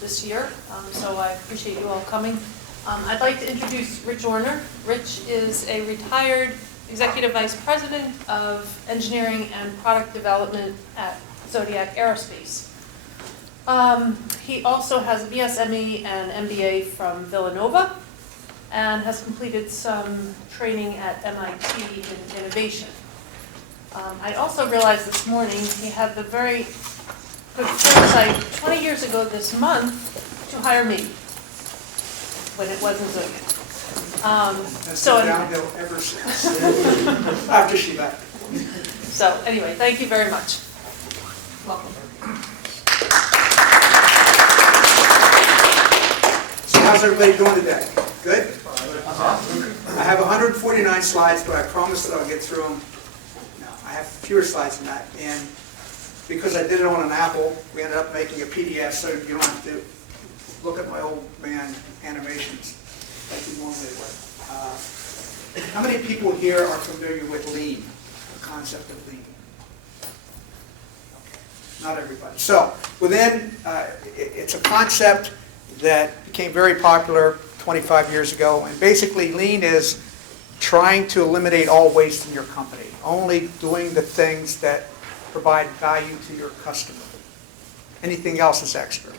this year, so I appreciate you all coming. I'd like to introduce Rich Orner. Rich is a retired Executive Vice President of Engineering and Product Development at Zodiac Aerospace. He also has a BSME and MBA from Villanova and has completed some training at MIT in innovation. I also realized this morning he had the very good foresight 20 years ago this month to hire me when it wasn't Zodiac. That's so downhill ever since, after she left. So anyway, thank you very much. Welcome. So how's everybody doing today? Good? I have 149 slides, but I promise that I'll get through them. No, I have fewer slides than that. And because I did it on an Apple, we ended up making a PDF so you don't have to look at my old man animations like you normally would. How many people here are familiar with lean, the concept of lean? Okay. Not everybody. So within, it's a concept that became very popular 25 years ago, and basically lean is trying to eliminate all waste in your company, only doing the things that provide value to your customer. Anything else is extra.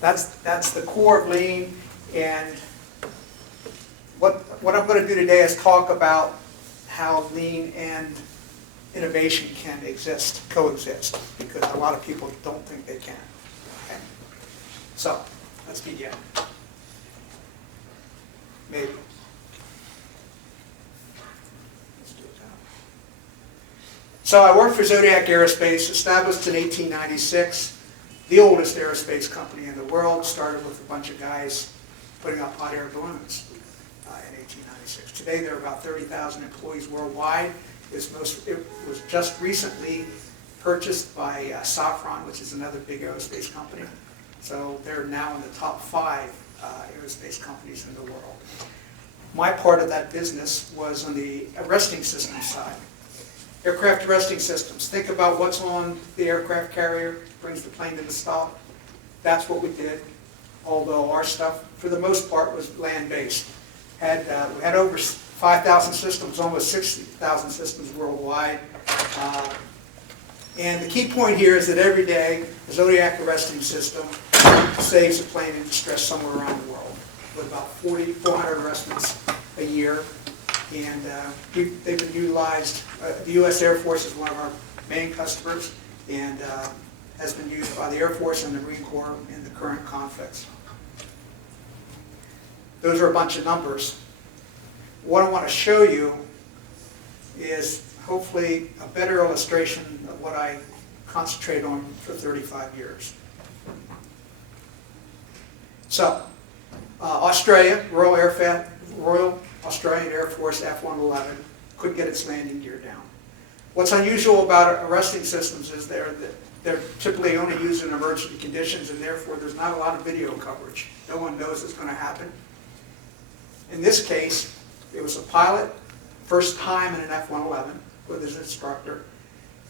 That's the core of lean, and what I'm going to do today is talk about how lean and innovation can coexist, because a lot of people don't think they can. Okay? So, let's begin. Maybe. Let's do it now. So I worked for Zodiac Aerospace, established in 1896, the oldest aerospace company in the world, started with a bunch of guys putting up hot air balloons in 1896. Today there are about 30,000 employees worldwide. It was just recently purchased by Safran, which is another big aerospace company. So they're now in the top 5 aerospace companies in the world. My part of that business was on the arresting systems side. Aircraft arresting systems. Think about what's on the aircraft carrier, brings the plane to the stop. That's what we did, although our stuff, for the most part, was land-based. We had over 5,000 systems, almost 60,000 systems worldwide. And the key point here is that every day, the Zodiac arresting system saves a plane in distress somewhere around the world, with about 400 arrestments a year. And they've been utilized. The U.S. Air Force is one of our main customers, and has been used by the Air Force and the Marine Corps in the current conflicts. Those are a bunch of numbers. What I want to show you is hopefully a better illustration of what I concentrated on for 35 years. So, Australia, Royal Australian Air Force F-111 couldn't get its landing gear down. What's unusual about arresting systems is they're typically only used in emergency conditions, and therefore there's not a lot of video coverage. No one knows it's going to happen. In this case, it was a pilot, first time in an F-111 with his instructor,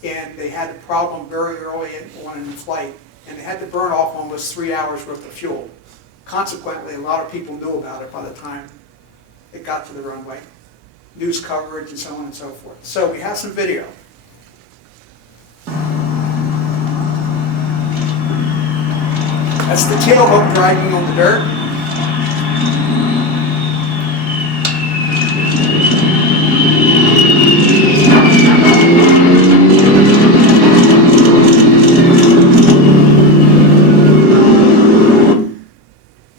and they had a problem very early on in the flight, and they had to burn off almost 3 hours worth of fuel. Consequently, a lot of people knew about it by the time it got to the runway. News coverage and so on and so forth. So we have some video. That's the tail hook dragging on the dirt.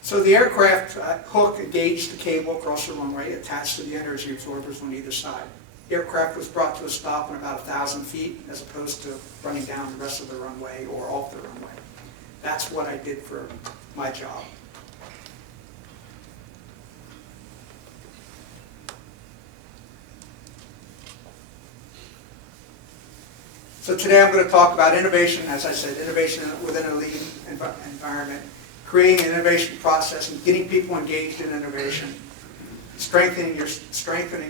So the aircraft hook engaged the cable across the runway attached to the energy absorbers on either side. The aircraft was brought to a stop in about 1,000 feet as opposed to running down the rest of the runway or off the runway. That's what I did for my job. So today I'm going to talk about innovation, as I said, innovation within a lean environment, creating an innovation process and getting people engaged in innovation, strengthening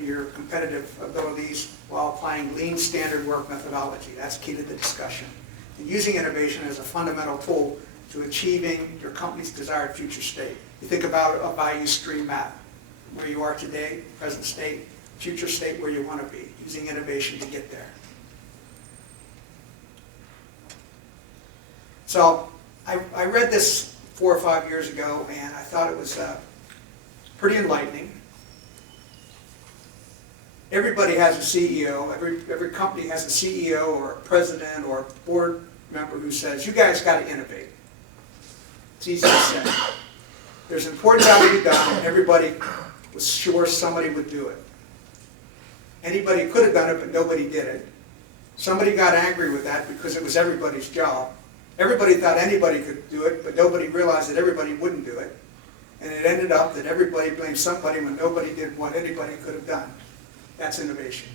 your competitive abilities while applying lean standard work methodology. That's key to the discussion. And using innovation as a fundamental tool to achieving your company's desired future state. You think about a value stream map, where you are today, present state, future state where you want to be, using innovation to get there. So I read this 4 or 5 years ago, and I thought it was pretty enlightening. Everybody has a CEO. Every company has a CEO or a president or a board member who says, you guys got to innovate. It's easy to say. There's important job to be done, and everybody was sure somebody would do it. Anybody could have done it, but nobody did it. Somebody got angry with that because it was everybody's job. Everybody thought anybody could do it, but nobody realized that everybody wouldn't do it. And it ended up that everybody blamed somebody when nobody did what anybody could have done. That's innovation.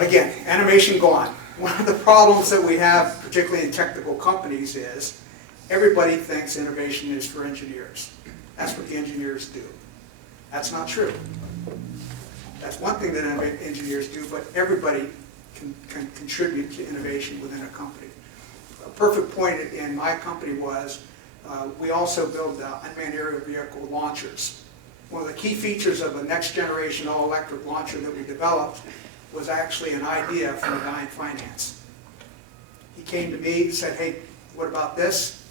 Again, animation gone. One of the problems that we have, particularly in technical companies, is everybody thinks innovation is for engineers. That's what the engineers do. That's not true. That's one thing that engineers do, but everybody can contribute to innovation within a company. A perfect point in my company was we also build unmanned aerial vehicle launchers. One of the key features of a next generation all-electric launcher that we developed was actually an idea from a guy in finance. He came to me and said, hey, what about this?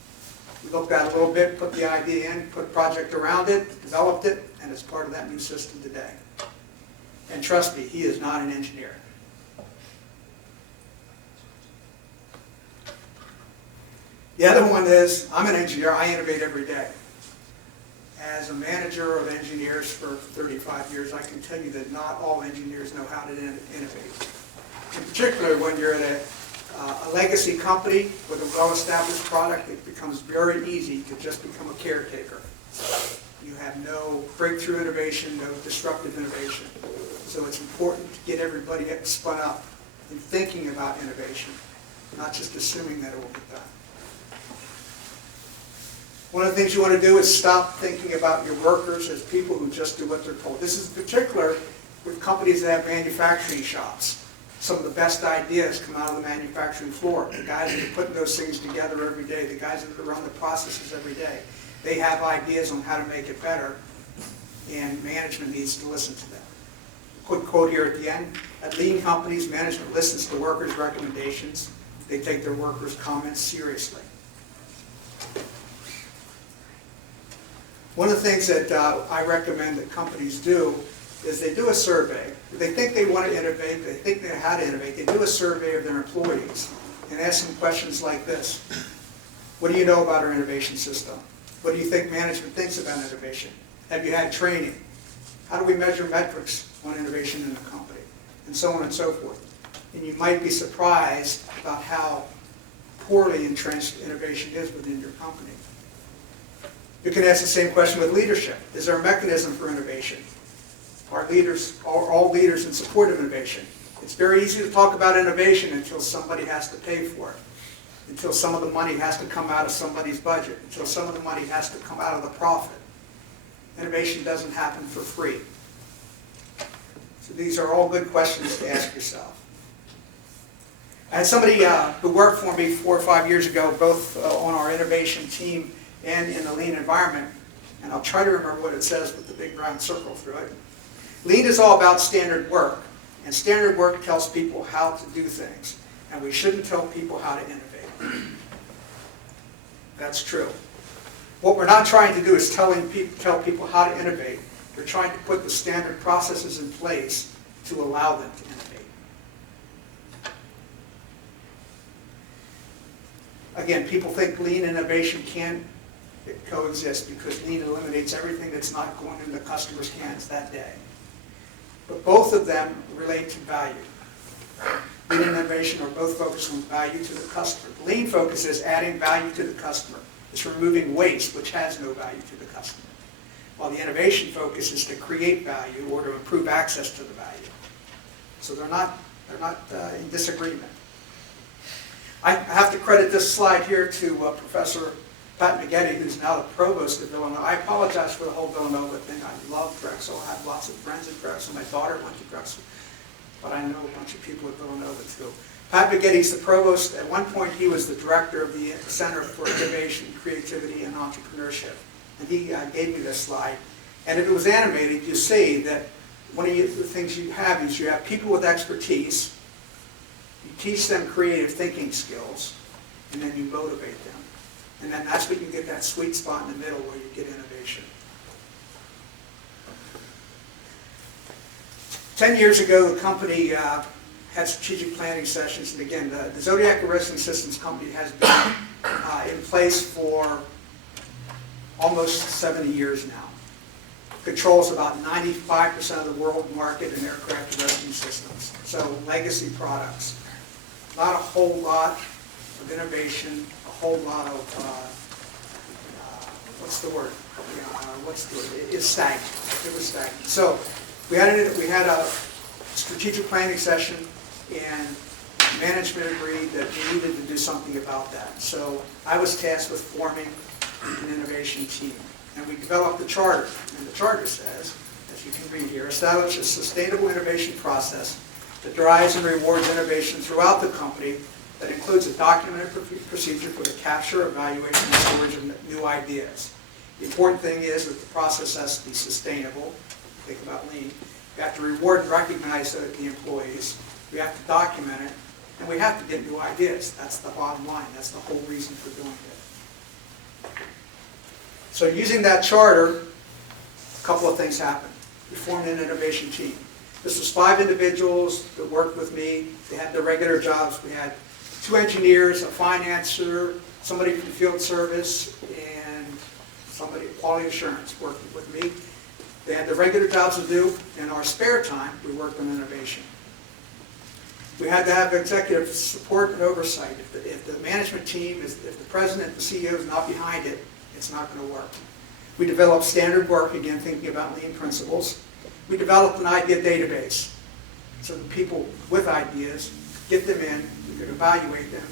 We looked at it a little bit, put the idea in, put a project around it, developed it, and it's part of that new system today. And trust me, he is not an engineer. The other one is, I'm an engineer, I innovate every day. As a manager of engineers for 35 years, I can tell you that not all engineers know how to innovate. In particular, when you're at a legacy company with a well-established product, it becomes very easy to just become a caretaker. You have no breakthrough innovation, no disruptive innovation. So it's important to get everybody spun up in thinking about innovation, not just assuming that it will get done. One of the things you want to do is stop thinking about your workers as people who just do what they're told. This is particular with companies that have manufacturing shops. Some of the best ideas come out of the manufacturing floor. The guys that are putting those things together every day, the guys that run the processes every day, they have ideas on how to make it better, and management needs to listen to them. Quick quote here at the end. At lean companies, management listens to workers' recommendations. They take their workers' comments seriously. One of the things that I recommend that companies do is they do a survey. They think they want to innovate, they think they know how to innovate. They do a survey of their employees and ask them questions like this. What do you know about our innovation system? What do you think management thinks about innovation? Have you had training? How do we measure metrics on innovation in the company? And so on and so forth. And you might be surprised about how poorly entrenched innovation is within your company. You can ask the same question with leadership. Is there a mechanism for innovation? Are all leaders in support of innovation? It's very easy to talk about innovation until somebody has to pay for it, until some of the money has to come out of somebody's budget, until some of the money has to come out of the profit. Innovation doesn't happen for free. So these are all good questions to ask yourself. I had somebody who worked for me 4 or 5 years ago, both on our innovation team and in the lean environment, and I'll try to remember what it says with the big round circle through it. Lean is all about standard work, and standard work tells people how to do things, and we shouldn't tell people how to innovate. That's true. What we're not trying to do is tell people how to innovate. We're trying to put the standard processes in place to allow them to innovate. Again, people think lean innovation can coexist because lean eliminates everything that's not going in the customer's hands that day. But both of them relate to value. Lean and innovation are both focused on value to the customer. The lean focus is adding value to the customer. It's removing waste, which has no value to the customer. While the innovation focus is to create value or to improve access to the value. So they're not in disagreement. I have to credit this slide here to Professor Pat McGetty, who's now the provost of Villanova. I apologize for the whole Villanova thing. I love Drexel. I have lots of friends at Drexel. My daughter went to Drexel. But I know a bunch of people at Villanova too. Pat Baghetti's the provost. At one point, he was the director of the Center for Innovation, Creativity, and Entrepreneurship. And he gave me this slide. And if it was animated, you see that one of the things you have is you have people with expertise, you teach them creative thinking skills, and then you motivate them. And then that's when you get that sweet spot in the middle where you get innovation. 10 years ago, the company had strategic planning sessions. And again, the Zodiac Arresting Systems Company has been in place for almost 70 years now. Controls about 95% of the world market in aircraft arresting systems. So legacy products. Not a whole lot of innovation, a whole lot of, what's the word? It's stagnant. It was stagnant. So we had a strategic planning session, and management agreed that we needed to do something about that. So I was tasked with forming an innovation team. And we developed the charter. And the charter says, as you can read here, establish a sustainable innovation process that drives and rewards innovation throughout the company that includes a documented procedure for the capture, evaluation, and storage of new ideas. The important thing is that the process has to be sustainable. Think about lean. We have to reward and recognize the employees. We have to document it. And we have to get new ideas. That's the bottom line. That's the whole reason for doing it. So using that charter, a couple of things happened. We formed an innovation team. This was 5 individuals that worked with me. They had their regular jobs. We had 2 engineers, a financer, somebody from field service, and somebody quality assurance working with me. They had their regular jobs to do. In our spare time, we worked on innovation. We had to have executive support and oversight. If the management team, if the president, the CEO is not behind it, it's not going to work. We developed standard work, again, thinking about lean principles. We developed an idea database. So the people with ideas, get them in, we could evaluate them,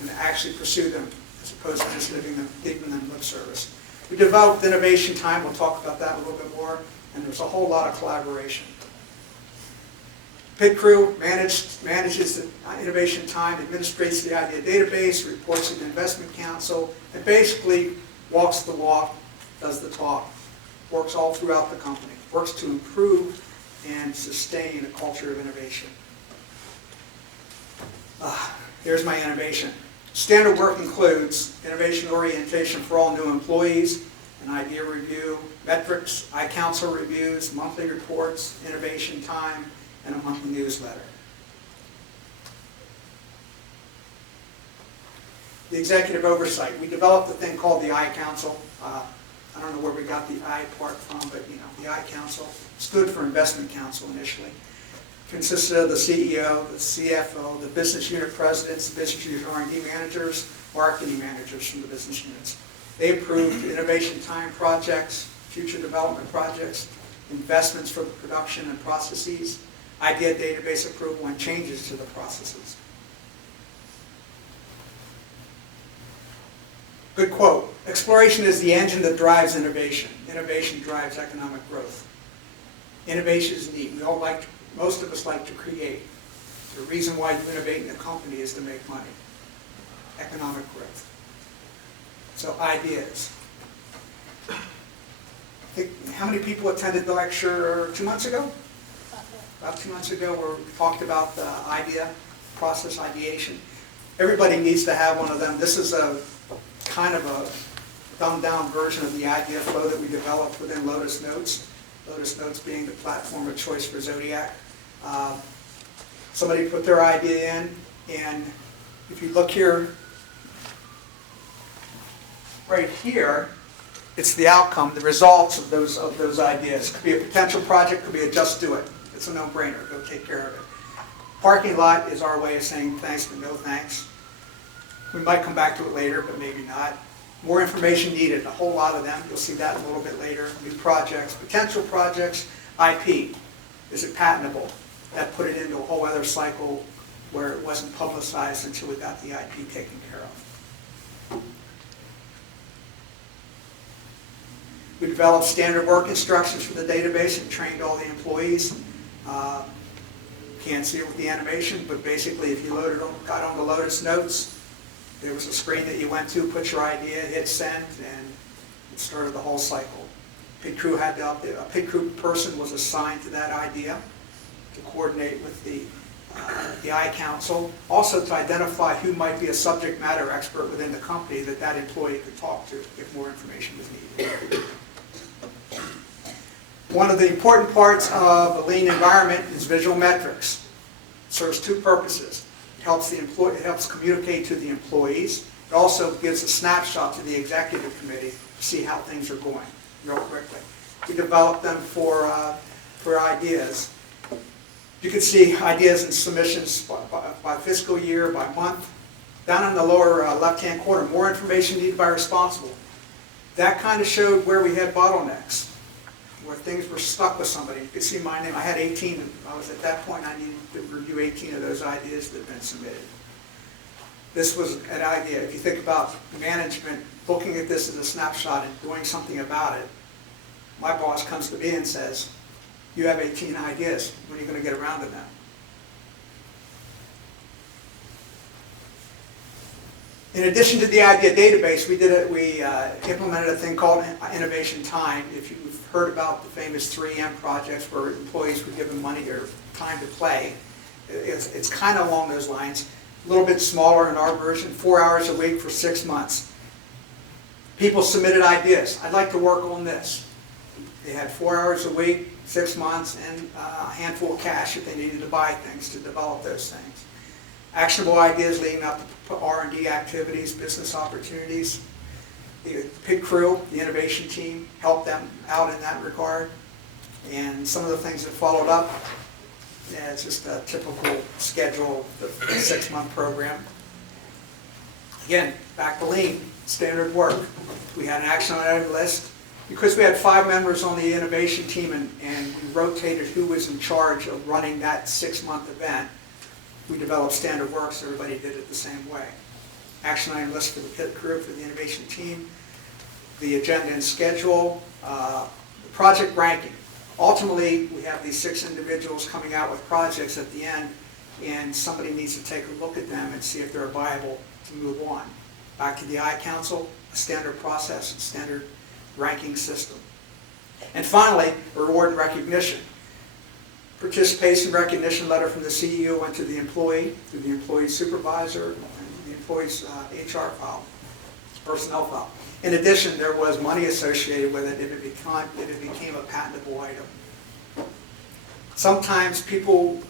and actually pursue them, as opposed to just giving them lip service. We developed innovation time. We'll talk about that a little bit more. And there's a whole lot of collaboration. PID crew manages the innovation time, administrates the idea database, reports to the investment council, and basically walks the walk, does the talk, works all throughout the company, works to improve and sustain a culture of innovation. Here's my innovation. Standard work includes innovation orientation for all new employees, an idea review, metrics, I-Council reviews, monthly reports, innovation time, and a monthly newsletter. The executive oversight. We developed a thing called the I-Council. I don't know where we got the I part from, but the I-Council stood for Investment Council initially. Consisted of the CEO, the CFO, the business unit presidents, the business unit R&D managers, marketing managers from the business units. They approved innovation time projects, future development projects, investments for the production and processes, idea database approval, and changes to the processes. Good quote. Exploration is the engine that drives innovation. Innovation drives economic growth. Innovation is neat. Most of us like to create. The reason why you innovate in a company is to make money. Economic growth. So ideas. How many people attended the lecture 2 months ago? About 2 months ago, where we talked about the idea process, ideation. Everybody needs to have one of them. This is a kind of a dumbed-down version of the idea flow that we developed within Lotus Notes. Lotus Notes being the platform of choice for Zodiac. Somebody put their idea in, and if you look here, right here, it's the outcome, the results of those ideas. It could be a potential project, could be a just do it. It's a no-brainer. Go take care of it. Parking lot is our way of saying thanks but no thanks. We might come back to it later, but maybe not. More information needed, a whole lot of them. You'll see that a little bit later. New projects, potential projects, IP. Is it patentable? That put it into a whole other cycle where it wasn't publicized until we got the IP taken care of. We developed standard work instructions for the database and trained all the employees. can't see it with the animation, but basically if you got on the Lotus Notes, there was a screen that you went to, put your idea, hit send, and it started the whole cycle. Pit crew had to update. A pit crew person was assigned to that idea to coordinate with the I Council, also to identify who might be a subject matter expert within the company that that employee could talk to if more information was needed. One of the important parts of a lean environment is visual metrics. It serves two purposes. It helps communicate to the employees. It also gives a snapshot to the executive committee to see how things are going real quickly. We develop them for ideas. You can see ideas and submissions by fiscal year, by month. Down in the lower left-hand corner, more information needed by responsible. That kind of showed where we had bottlenecks, where things were stuck with somebody. You can see my name. I had 18. I was at that point, I needed to review 18 of those ideas that had been submitted. This was an idea. If you think about management looking at this as a snapshot and doing something about it, my boss comes to me and says, "You have 18 ideas. When are you going to get around to them?" In addition to the idea database, we implemented a thing called Innovation Time. If you've heard about the famous 3M projects where employees were given money or time to play, it's kind of along those lines. A little bit smaller in our version, 4 hours a week for 6 months. People submitted ideas. I'd like to work on this. They had 4 hours a week, 6 months, and a handful of cash if they needed to buy things to develop those things. Actionable ideas leading up to R&D activities, business opportunities. The pit crew, the innovation team, helped them out in that regard. And some of the things that followed up, yeah, it's just a typical schedule, the 6-month program. Again, back to lean, standard work. We had an action item list. Because we had 5 members on the innovation team and we rotated who was in charge of running that 6-month event, we developed standard work so everybody did it the same way. Action item list for the pit crew, for the innovation team, the agenda and schedule, the project ranking. Ultimately, we have these 6 individuals coming out with projects at the end, and somebody needs to take a look at them and see if they're viable to move on. Back to the I Council, a standard process, a standard ranking system. And finally, reward and recognition. Participation recognition letter from the CEO went to the employee, to the employee supervisor, and the employee's HR file, personnel file. In addition, there was money associated with it if it became a patentable item. Sometimes people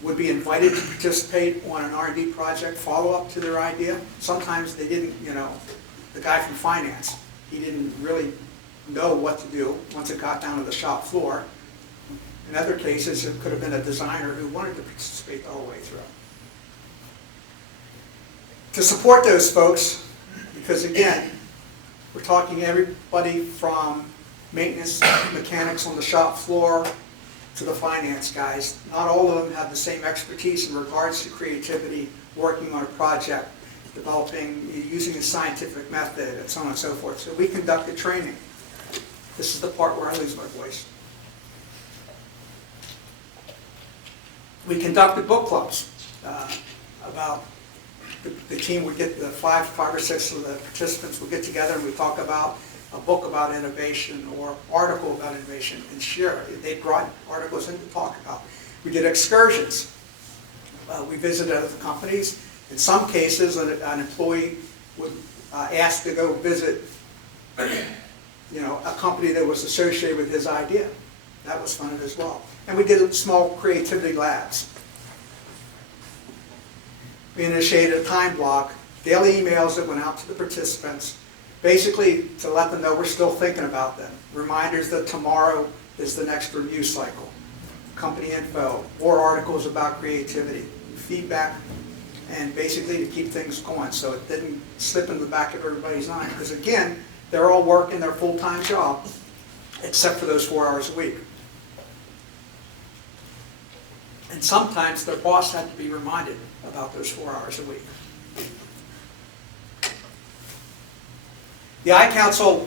would be invited to participate on an R&D project, follow up to their idea. Sometimes they didn't, the guy from finance, he didn't really know what to do once it got down to the shop floor. In other cases, it could have been a designer who wanted to participate the whole way through. To support those folks, because again, we're talking everybody from maintenance mechanics on the shop floor to the finance guys. Not all of them have the same expertise in regards to creativity, working on a project, developing, using a scientific method, and so on and so forth. So we conducted training. This is the part where I lose my voice. We conducted book clubs. About the team would get, the five or six of the participants would get together and we talk about a book about innovation or article about innovation and share. They brought articles in to talk about. We did excursions. We visited other companies. In some cases, an employee would ask to go visit, a company that was associated with his idea. That was fun as well. And we did small creativity labs. We initiated a time block, daily emails that went out to the participants, basically to let them know we're still thinking about them. Reminders that tomorrow is the next review cycle. Company info, more articles about creativity, feedback, and basically to keep things going so it didn't slip in the back of everybody's mind. Because again, they're all working their full-time job, except for those 4 hours a week. And sometimes their boss had to be reminded about those 4 hours a week. The I-Council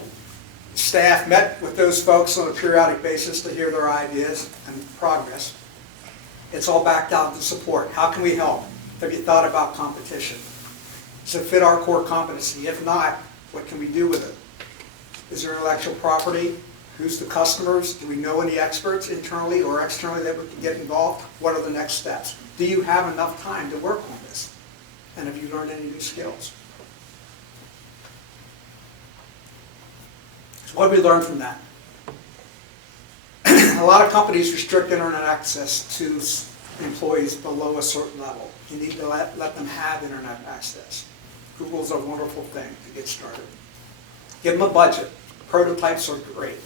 staff met with those folks on a periodic basis to hear their ideas and progress. It's all backed out to support. How can we help? Have you thought about competition? Does it fit our core competency? If not, what can we do with it? Is there intellectual property? Who's the customers? Do we know any experts internally or externally that we can get involved? What are the next steps? Do you have enough time to work on this? And have you learned any new skills? So what did we learn from that? A lot of companies restrict internet access to employees below a certain level. You need to let them have internet access. Google's a wonderful thing to get started. Give them a budget. Prototypes are great.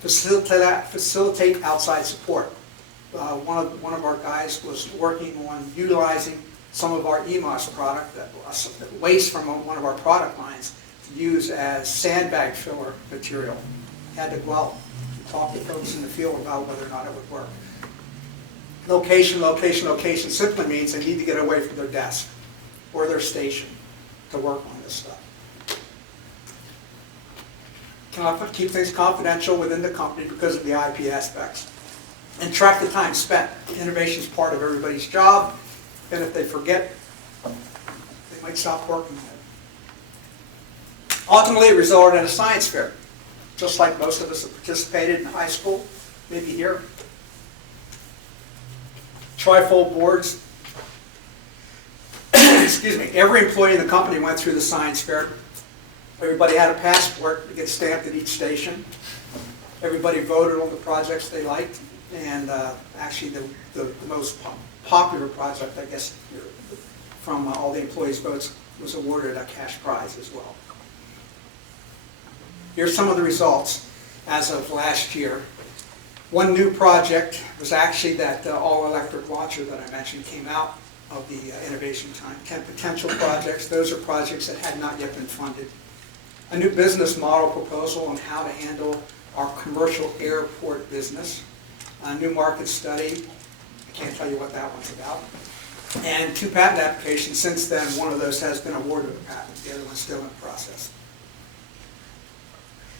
Facilitate outside support. One of our guys was working on utilizing some of our EMOS product, that waste from one of our product lines, to use as sandbag filler material. Had to go out and talk to folks in the field about whether or not it would work. Location, location, location simply means they need to get away from their desk or their station to work on this stuff. Keep things confidential within the company because of the IP aspects. And track the time spent. Innovation is part of everybody's job, and if they forget, they might stop working on it. Ultimately, it resulted in a science fair, just like most of us have participated in high school, maybe here. Trifold boards. Excuse me. Every employee in the company went through the science fair. Everybody had a passport to get stamped at each station. Everybody voted on the projects they liked, and actually the most popular project, I guess, from all the employees' votes was awarded a cash prize as well. Here's some of the results as of last year. One new project was actually that all-electric launcher that I mentioned came out of the innovation time. 10 potential projects. Those are projects that had not yet been funded. A new business model proposal on how to handle our commercial airport business. A new market study. I can't tell you what that one's about. And 2 patent applications. Since then, one of those has been awarded a patent. The other one's still in process.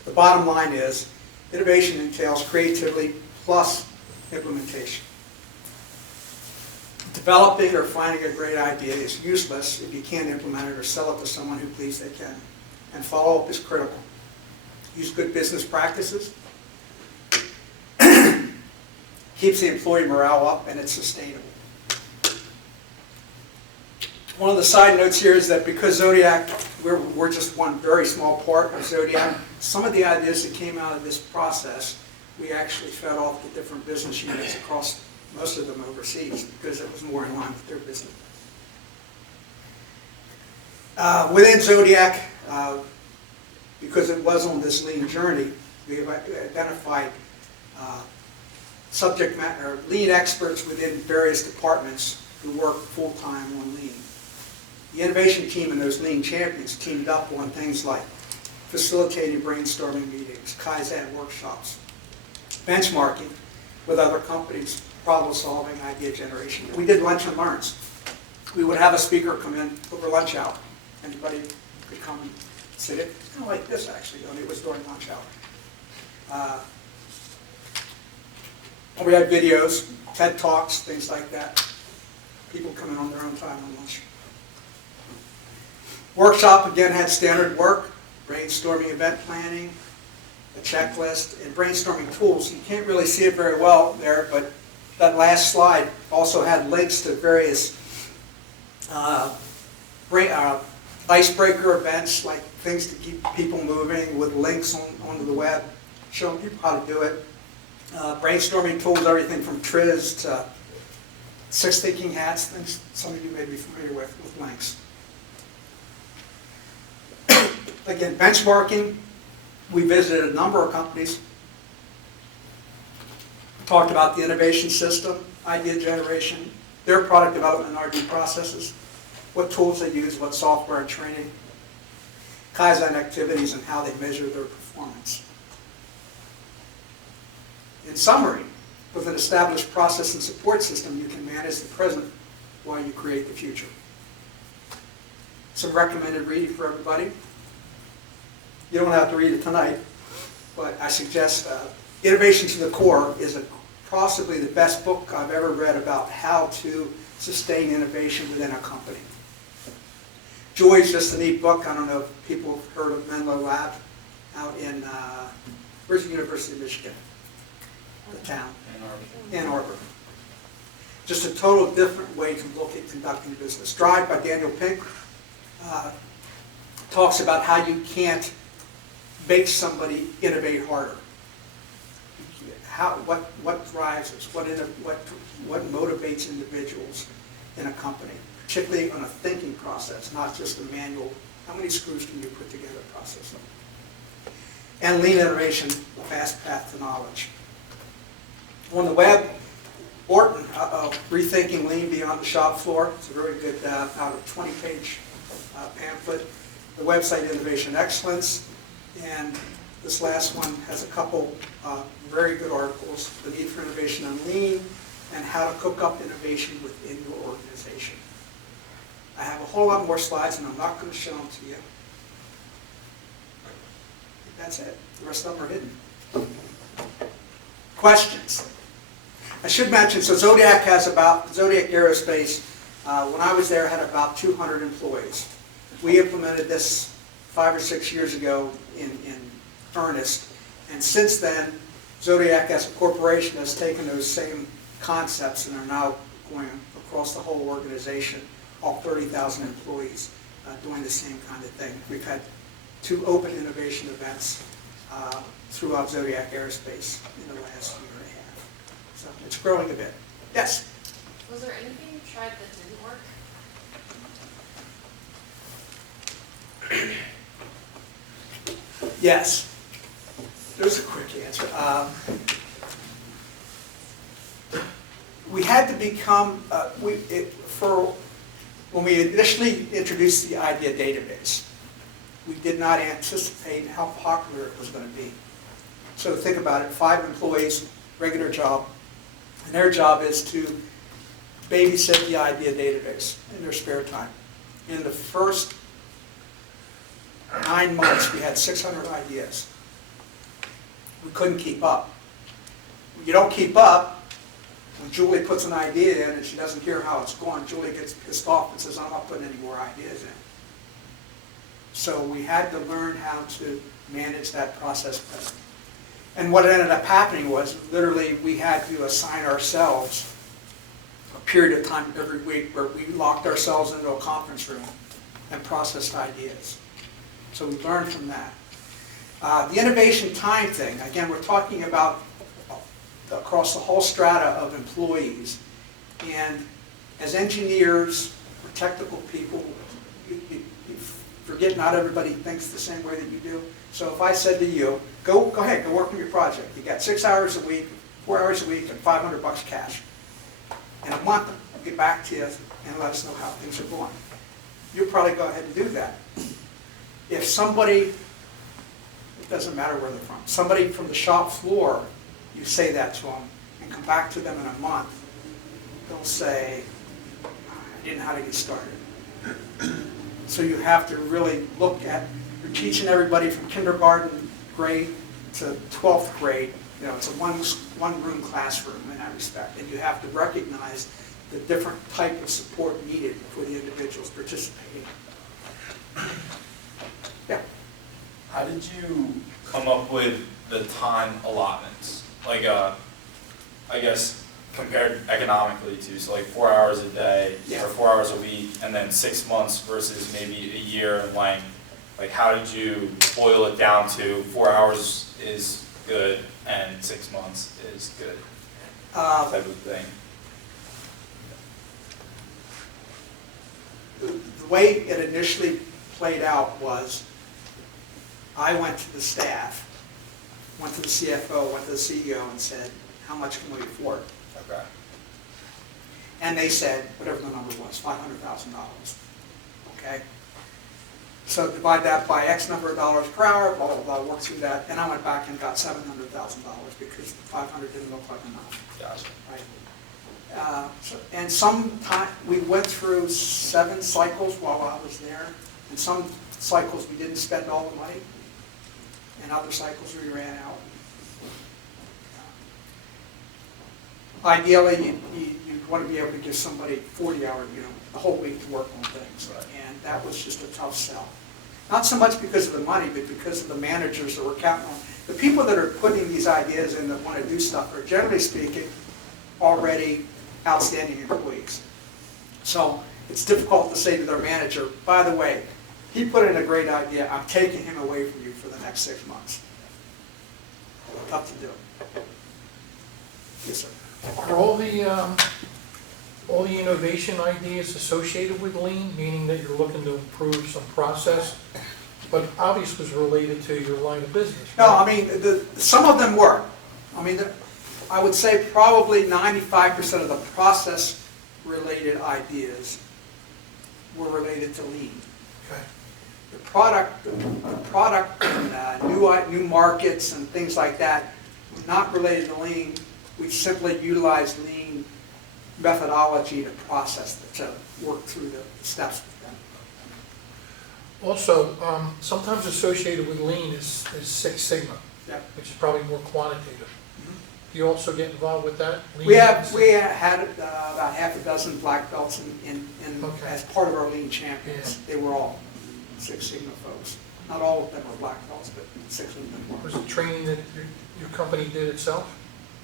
The bottom line is, innovation entails creativity plus implementation. Developing or finding a great idea is useless if you can't implement it or sell it to someone who believes they can. And follow-up is critical. Use good business practices. Keeps the employee morale up, and it's sustainable. One of the side notes here is that because Zodiac, we're just one very small part of Zodiac, some of the ideas that came out of this process, we actually fed off the different business units across, most of them overseas, because it was more in line with their business. Within Zodiac, because it was on this lean journey, we have identified subject matter, lean experts within various departments who work full-time on lean. The innovation team and those lean champions teamed up on things like facilitating brainstorming meetings, Kaizen workshops, benchmarking with other companies, problem solving, idea generation. We did lunch and learns. We would have a speaker come in over lunch hour. Anybody could come and sit it. It's kind of like this actually, only it was during lunch hour. We had videos, TED Talks, things like that. People come in on their own time on lunch. Workshop, again, had standard work, brainstorming event planning, a checklist, and brainstorming tools. You can't really see it very well there, but that last slide also had links to various icebreaker events, like things to keep people moving with links onto the web, showing people how to do it. Brainstorming tools, everything from Triz to Six Thinking Hats, things some of you may be familiar with links. Again, benchmarking, we visited a number of companies, talked about the innovation system, idea generation, their product development and R&D processes, what tools they use, what software and training, Kaizen activities and how they measure their performance. In summary, with an established process and support system, you can manage the present while you create the future. Some recommended reading for everybody. You don't have to read it tonight, but I suggest Innovation to the Core is a possibly the best book I've ever read about how to sustain innovation within a company. Joy is just a neat book. I don't know if people have heard of Menlo Lab out in, where's the University of Michigan? The town. Ann Arbor. Just a total different way to look at conducting business. Drive by Daniel Pink talks about how you can't make somebody innovate harder. What drives us? What motivates individuals in a company, particularly on a thinking process, not just a manual, how many screws can you put together process. And lean innovation, the fast path to knowledge. On the web, Orton, Rethinking Lean Beyond the Shop Floor. It's a very good, about a 20-page pamphlet. The website Innovation Excellence. And this last one has a couple very good articles, The Need for Innovation on Lean, and How to Cook Up Innovation Within Your Organization. I have a whole lot more slides, and I'm not going to show them to you. That's it. The rest of them are hidden. Questions? I should mention, so Zodiac Aerospace, when I was there, had about 200 employees. We implemented this 5 or 6 years ago in earnest, and since then, Zodiac as a corporation has taken those same concepts and are now going across the whole organization, all 30,000 employees, doing the same kind of thing. We've had 2 open innovation events throughout Zodiac Aerospace in the last year and a half. So it's growing a bit. Yes? Was there anything you tried that didn't work? Yes. There's a quick answer. We had to become, when we initially introduced the idea database, we did not anticipate how popular it was going to be. So think about it, 5 employees, regular job, and their job is to babysit the idea database in their spare time. In the first 9 months, we had 600 ideas. We couldn't keep up. You don't keep up. When Julie puts an idea in and she doesn't hear how it's going, Julie gets pissed off and says, I'm not putting any more ideas in. So we had to learn how to manage that process better. And what ended up happening was, literally, we had to assign ourselves a period of time every week where we locked ourselves into a conference room and processed ideas. So we learned from that. The innovation time thing, again, we're talking about across the whole strata of employees. And as engineers or technical people, you forget not everybody thinks the same way that you do. So if I said to you, go ahead, go work on your project. You got 6 hours a week, 4 hours a week, and $500 cash. In a month, I'll get back to you and let us know how things are going. You'll probably go ahead and do that. If somebody, it doesn't matter where they're from, somebody from the shop floor, you say that to them and come back to them in a month, they'll say, I didn't know how to get started. So you have to really look at, you're teaching everybody from kindergarten grade to 12th grade. You know, it's a one-room classroom in that respect. And you have to recognize the different type of support needed for the individuals participating. Yeah. How did you come up with the time allotments? Like, I guess, compared economically to, so like 4 hours a day, Yeah. or 4 hours a week, and then 6 months versus maybe a year in length. Like, how did you boil it down to 4 hours is good and 6 months is good, type of thing? The way it initially played out was, I went to the staff, went to the CFO, went to the CEO and said, how much can we afford? Okay. And they said, whatever the number was, $500,000. Okay? So divide that by X number of dollars per hour, blah, blah, blah, work through that. And I went back and got $700,000 because 500 didn't look like enough. Gotcha. Right? And sometime we went through 7 cycles while I was there. And some cycles we didn't spend all the money. And other cycles we ran out. Ideally, you'd want to be able to give somebody 40-hour, a whole week to work on things. Right. And that was just a tough sell. Not so much because of the money, but because of the managers that we're counting on. The people that are putting these ideas in that want to do stuff are, generally speaking, already outstanding employees. So it's difficult to say to their manager, by the way, he put in a great idea, I'm taking him away from you for the next 6 months. Tough to do. Yes, sir. Are all the innovation ideas associated with lean, meaning that you're looking to improve some process, but obviously it's related to your line of business? No, right? I mean, some of them were. I mean, I would say probably 95% of the process-related ideas were related to lean. Okay. The product and new markets and things like that, not related to lean. We simply utilized lean methodology to process, to work through the steps with them. Also, sometimes associated with lean is Six Sigma, Yeah. which is probably more quantitative. Do you also get involved with that? Lean We and had about half a dozen black belts Okay. as part of our lean champions. Yeah. They were all Six Sigma folks. Not all of them were black belts, but 6 of them were. Was it training that your company did itself?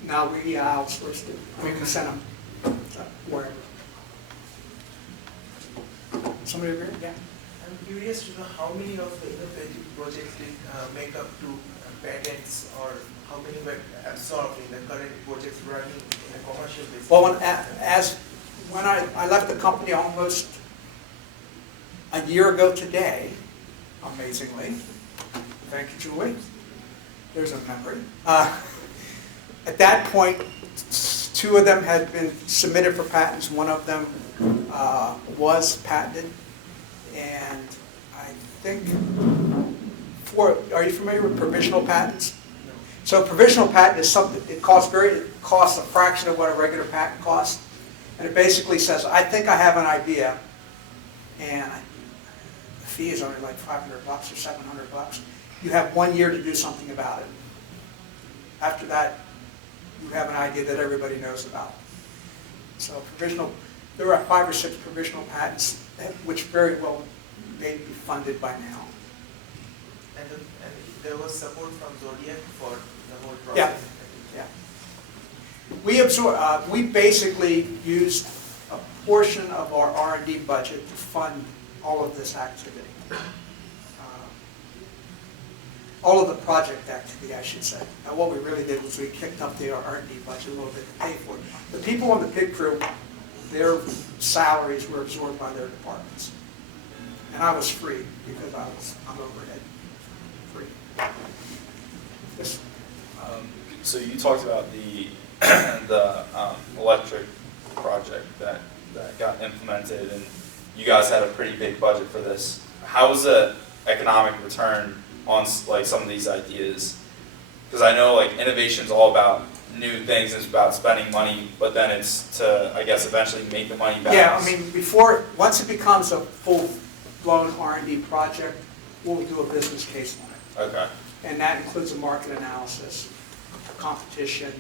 Now we outsourced it. I mean, we sent them wherever. Somebody agree? Yeah. I'm curious to know how many of the innovative projects did make up to patents, or how many were absorbed in the current projects running in a commercial basis? Well, when I left the company almost a year ago today, amazingly, thank you, Julie, there's a memory. At that point, 2 of them had been submitted for patents. 1 of them was patented, and I think are you familiar with provisional patents? No. So provisional patent is something, it costs a fraction of what a regular patent costs. And it basically says, I think I have an idea, and the fee is only like $500 or $700. You have 1 year to do something about it. After that, you have an idea that everybody knows about. So there are 5 or 6 provisional patents, which very well may be funded by now. And there was support from Zodiac for the whole Yeah. process? Yeah. We basically used a portion of our R&D budget to fund all of this activity. All of the project activity, I should say. Now, what we really did was we kicked up the R&D budget a little bit to pay for it. The people on the pit crew, their salaries were absorbed by their departments. And I was free because I'm overhead. Free. Yes. So you talked about the electric project that got implemented, and you guys had a pretty big budget for this. How was the economic return on like some of these ideas? Because I know like innovation is all about new things, it's about spending money, but then it's to, I guess, eventually make the money back. Yeah, I mean, once it becomes a full-blown R&D project, we'll do a business case on it. Okay. And that includes a market analysis, competition,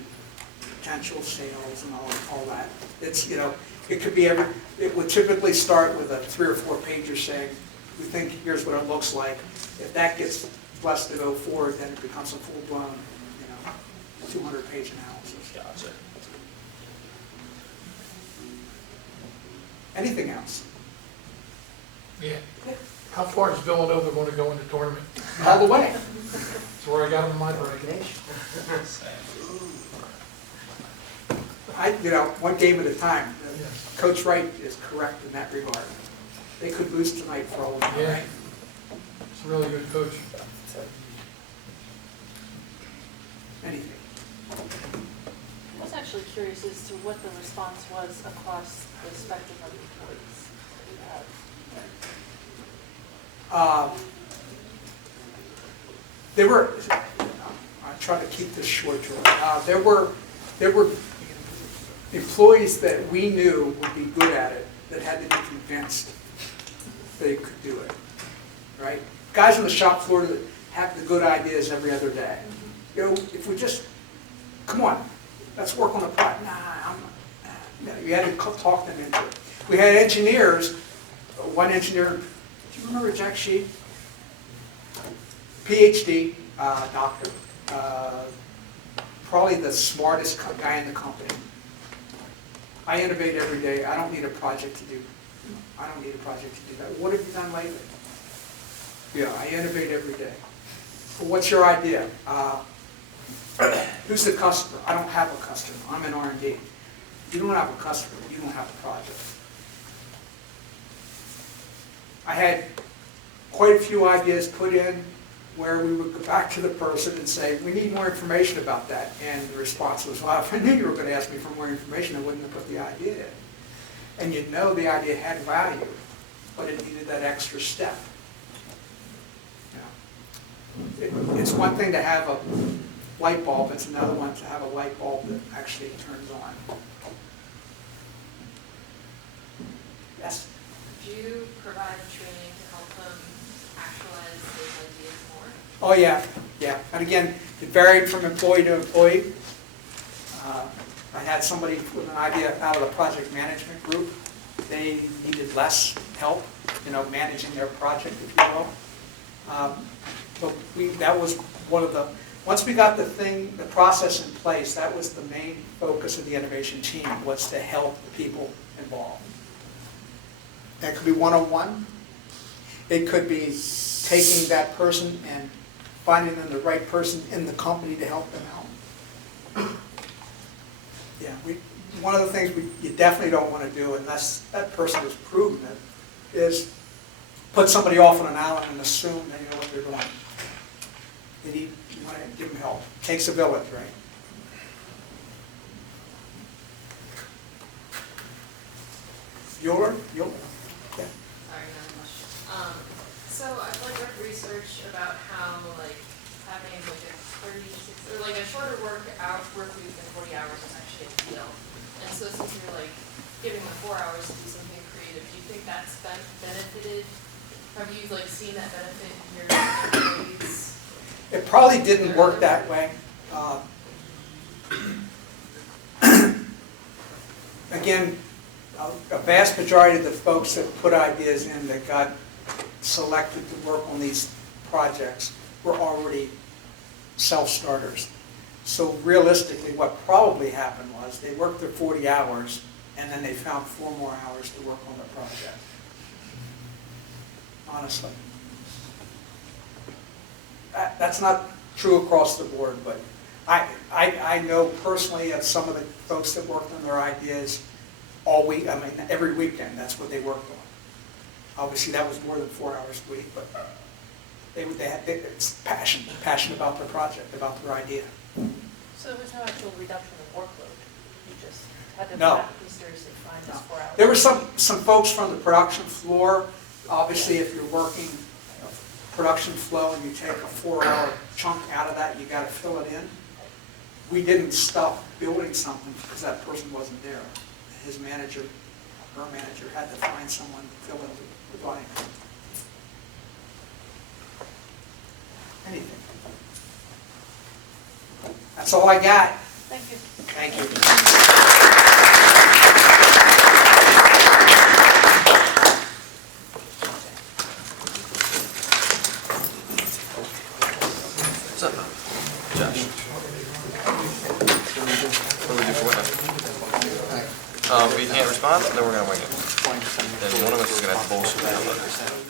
potential sales, and all that. It's, it could be it would typically start with a 3 or 4 pager saying, we think here's what it looks like. If that gets blessed to go forward, then it becomes a full-blown, 200-page analysis. Gotcha. Anything else? Yeah. How far is Villanova going to go in the tournament? All the way. That's where I got them in my bracket. One game at a time. Yes. Coach Wright is correct in that regard. They could lose tonight for all we know, Yeah. right? It's a really good coach. Anything. I was actually curious as to what the response was across the spectrum of employees that you have. There were, I try to keep this short, George. There were employees that we knew would be good at it that had to be convinced they could do it, right? Guys on the shop floor that have the good ideas every other day. If we just, come on, let's work on the project. No, you had to talk them into it. We had engineers, one engineer, do you remember Jack Sheet? PhD, doctor, probably the smartest guy in the company. I innovate every day. I don't need a project to do. I don't need a project to do that. What have you done lately? Yeah, I innovate every day. Well, what's your idea? Who's the customer? I don't have a customer. I'm in R&D. You don't have a customer. You don't have a project. I had quite a few ideas put in where we would go back to the person and say, we need more information about that. And the response was, well, if I knew you were going to ask me for more information, I wouldn't have put the idea in. And you'd know the idea had value, but it needed that extra step. It's one thing to have a light bulb, it's another one to have a light bulb that actually turns on. Yes? Do you provide training to help them actualize those ideas more? Oh, yeah, yeah. And again, it varied from employee to employee. I had somebody with an idea out of the project management group. They needed less help, managing their project, if you will. But that was one of the, once we got the process in place, that was the main focus of the innovation team, was to help the people involved. That could be one-on-one. It could be taking that person and finding them the right person in the company to help them out. Yeah, one of the things you definitely don't want to do, unless that person is proven it, is put somebody off on an island and assume they know what they're doing. You want to give them help. It takes a village, right? Bueller? Yeah. Sorry, another question. So I've read research about how having a 36 or a shorter work week than 40 hours is actually a deal. And so since you're giving them 4 hours to do something creative, do you think that's benefited? Have you seen that benefit in your employees? It probably didn't work that way. Again, a vast majority of the folks that put ideas in that got selected to work on these projects were already self-starters. So realistically, what probably happened was they worked their 40 hours and then they found 4 more hours to work on the project. Honestly. That's not true across the board, but I know personally of some of the folks that worked on their ideas all week, every weekend, that's what they worked on. Obviously, that was more than 4 hours a week, but it's passion about their project, about their idea. So there was no actual reduction in workload? You just had to No. be seriously find this 4 hours? There were some folks from the production floor. Obviously, if you're working production flow and you take a 4-hour chunk out of that, you got to fill it in. We didn't stop building something because that person wasn't there. His manager, her manager, had to find someone to fill in the blank. Anything. That's all I got. Thank you. Thank you. What's up, Josh? What do we do for witness? We can't respond, then we're gonna wing it. Then one of us is gonna have to bullshit that letter.